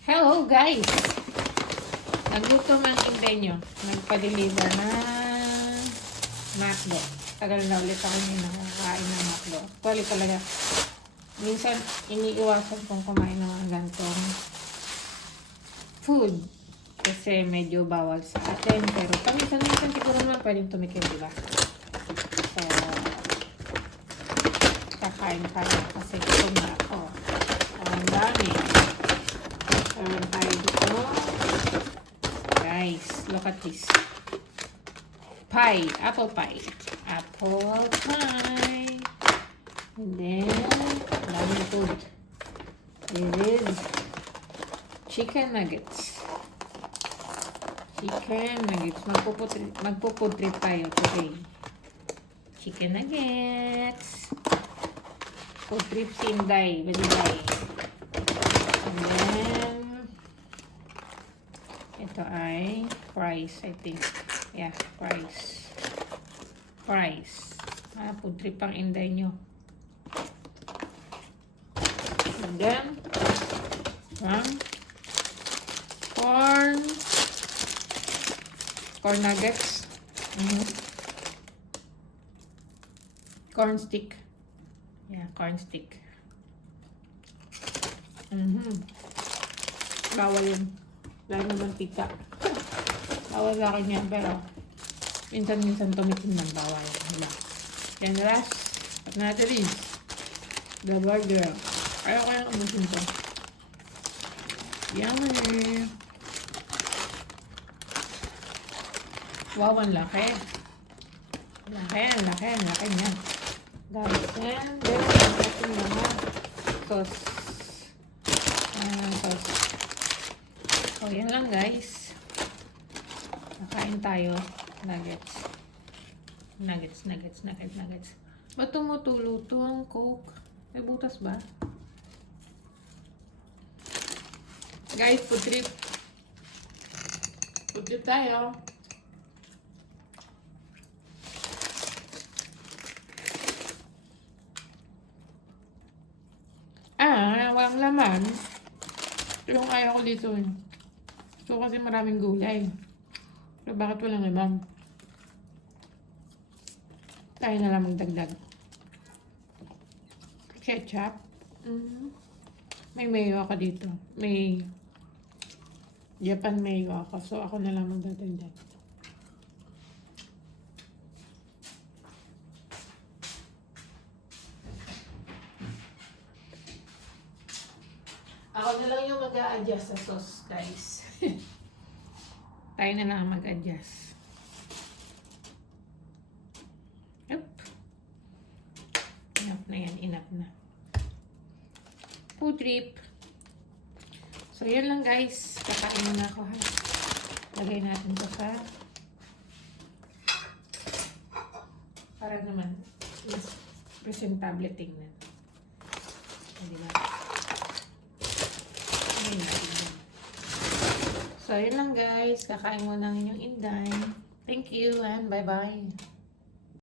Hello guys! Nagluto man inday nyo. Nagpa-deliver na McDo. Tagal na ulit ako nyo nakakain ng McDo. Actually talaga, minsan iniiwasan kong kumain ng mga gantong food. Kasi medyo bawal sa atin. Pero paminsan-minsan siguro naman pwedeng tumikim, diba? So, kakain tayo kasi gutom na ako. Ang dami. Meron tayo dito. Guys, look at this. Pie. Apple pie. Apple pie. And then, dami food. It is chicken nuggets. Chicken nuggets. Magpo-food trip tayo today. Chicken nuggets. Food trip si Inday. Baliday. And then, ito ay fries, I think. Yeah, fries. Fries. Food trip ang Inday nyo. And then, corn nuggets. Corn stick. Yeah, corn stick. Bawal yun. Dahil naman tika. Bawal sa akin yan, pero minsan-minsan tumitin ng bawal. Diba? Then last, but not the least, the burger. Ayaw ko yung umusin to. Yummy! Wow, ang laki. Laki niya. Guys, and then, ating mga sauce. Sauce. So, yan lang guys. Nakain tayo. Nuggets. Ba't tumutulo to ang Coke? May butas ba? Guys, food trip. Food trip tayo. Walang laman. Ito yung ayaw ko dito. So, kasi maraming gulay. So, bakit walang laman? Tayo na lang magdagdag. Ketchup. May mayo ako dito. May Japan mayo ako. So, ako na lang magdadagdag. Ako na lang yung mag-a-adjust sa sauce, guys. Tayo na lang mag-adjust. Yep. Enough na yan. Enough na. Food trip. So, yun lang, guys. Kakain na ako, ha. Lagay natin ito sa para naman mas presentable tingnan. Diba? So, yun lang guys. Kakain mo ng inyong Inday. Thank you and bye-bye.